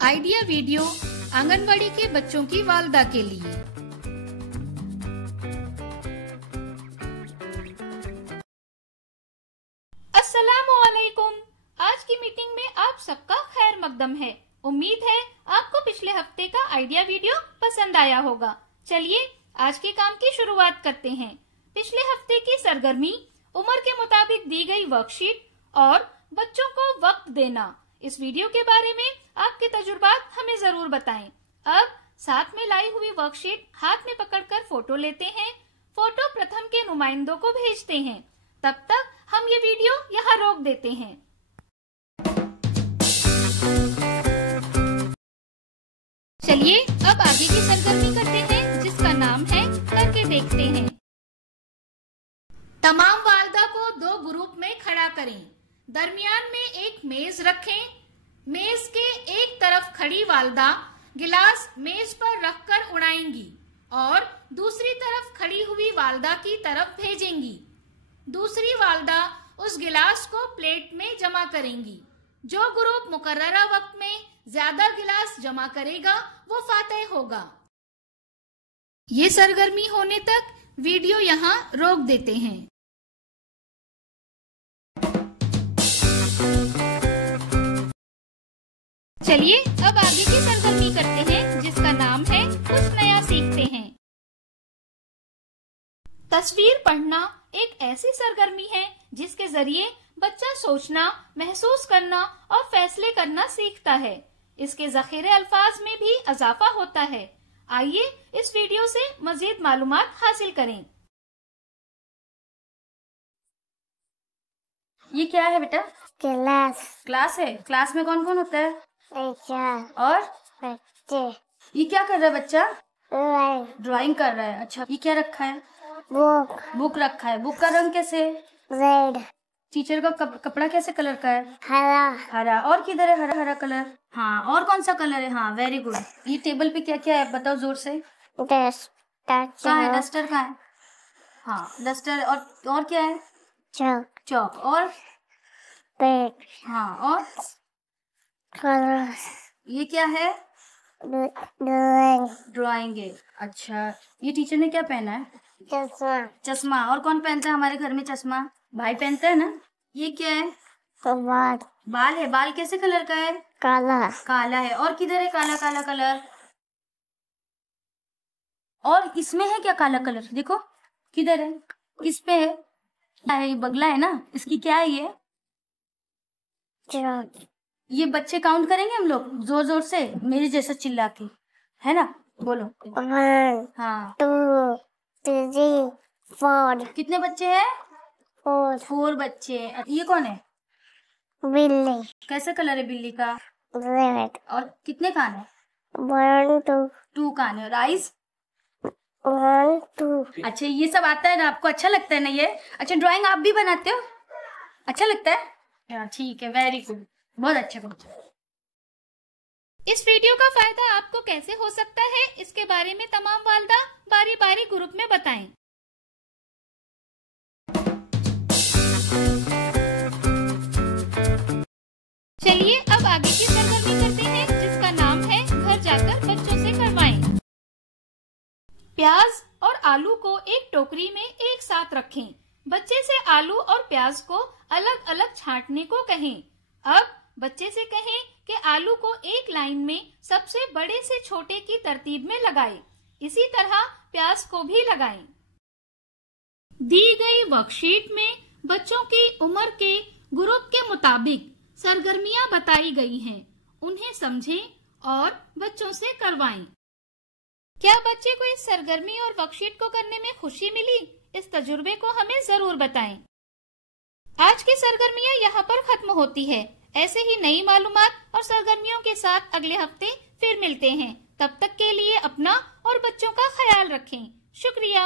Idea video anganwadi के बच्चों की वालदा के लिए। अस्सलामुअलैकुम। आज की मीटिंग में आप सबका खैर मकदम है। उम्मीद है आपको पिछले हफ्ते का आइडिया वीडियो पसंद आया होगा। चलिए आज के काम की शुरुआत करते हैं। पिछले हफ्ते की सरगर्मी, उम्र के मुताबिक दी गई वर्कशीट और बच्चों को वक्त देना, इस वीडियो के बारे में आपके तजुर्बात हमें जरूर बताएं। अब साथ में लाई हुई वर्कशीट हाथ में पकड़कर फोटो लेते हैं। फोटो प्रथम के नुमाइंदों को भेजते हैं। तब तक हम ये वीडियो यहाँ रोक देते हैं। चलिए अब आगे की सरगर्मी करते हैं, जिसका नाम है करके देखते हैं। तमाम वालदा को दो ग्रुप में खड़ा करें। दरमियान में एक मेज रखें। मेज के एक तरफ खड़ी वालदा गिलास मेज पर रखकर उड़ाएंगी और दूसरी तरफ खड़ी हुई वालदा की तरफ भेजेंगी। दूसरी वालदा उस गिलास को प्लेट में जमा करेंगी। जो ग्रुप मुकर्ररा वक्त में ज्यादा गिलास जमा करेगा वो फातेह होगा। ये सरगर्मी होने तक वीडियो यहाँ रोक देते हैं। चलिए अब आगे की सरगर्मी करते हैं, जिसका नाम है कुछ नया सीखते हैं। तस्वीर पढ़ना एक ऐसी सरगर्मी है जिसके जरिए बच्चा सोचना, महसूस करना और फैसले करना सीखता है। इसके ज़ख़ीरे अल्फाज में भी इजाफा होता है। आइए इस वीडियो से मजीद मालूमात हासिल करें। ये क्या है बेटा? क्लास। क्लास है। क्लास में कौन कौन होता है? टीचर और बच्चे। ये क्या कर रहा है बच्चा? ड्राइंग कर रहा है। अच्छा, ये क्या रखा है? बुक रखा है। बुक का रंग कैसे? रेड। टीचर का कपड़ा कैसे कलर का है? हरा। और किधर है हरा कलर? हाँ, और कौन सा कलर है? हाँ, वेरी गुड। ये टेबल पे क्या क्या है बताओ जोर से। कहाँ है? डस्टर कहाँ है? हाँ, डस्टर। और क्या है? चौक। और पेट। हाँ, और कलर। ये क्या है? ड्राइंग है। अच्छा, ये टीचर ने क्या पहना है? चश्मा। और कौन पहनता है हमारे घर में चश्मा? भाई पहनता है ना। ये क्या है? बाल है। बाल कैसे कलर का है? काला है। और किधर है काला काला कलर? और इसमें है क्या काला कलर? देखो किधर है? किस पे है? क्या है? ये बगला है ना। इसकी क्या है ये? ये बच्चे काउंट करेंगे हम लोग जोर जोर से, मेरे जैसा चिल्ला के, है ना? बोलो। 1 हाँ। 2 3 4। कितने बच्चे हैं? 4 बच्चे। ये कौन है? बिल्ली। कैसा कलर है बिल्ली का? रेड। और कितने कान है? 1 2 कान है। और आइज? 1 2। अच्छा, ये सब आता है ना आपको? अच्छा लगता है ना ये? अच्छा, ड्राइंग आप भी बनाते हो? अच्छा लगता है? ठीक है, वेरी गुड, बहुत अच्छा बच्चा। इस वीडियो का फायदा आपको कैसे हो सकता है, इसके बारे में तमाम वालदा बारी बारी ग्रुप में बताएं। चलिए अब आगे की सरगर्मी करते हैं, जिसका नाम है घर जाकर बच्चों से करवाएं। प्याज और आलू को एक टोकरी में एक साथ रखें। बच्चे से आलू और प्याज को अलग अलग छांटने को कहें। अब बच्चे से कहें कि आलू को एक लाइन में सबसे बड़े से छोटे की तरतीब में लगाए। इसी तरह प्याज को भी लगाएं। दी गई वर्कशीट में बच्चों की उम्र के ग्रुप के मुताबिक सरगर्मियां बताई गई हैं। उन्हें समझें और बच्चों से करवाएं। क्या बच्चे को इस सरगर्मी और वर्कशीट को करने में खुशी मिली? इस तजुर्बे को हमें जरूर बताएं। आज की सरगर्मियां यहाँ पर खत्म होती है। ऐसे ही नई मालूमात और सरगर्मियों के साथ अगले हफ्ते फिर मिलते हैं। तब तक के लिए अपना और बच्चों का ख्याल रखें। शुक्रिया।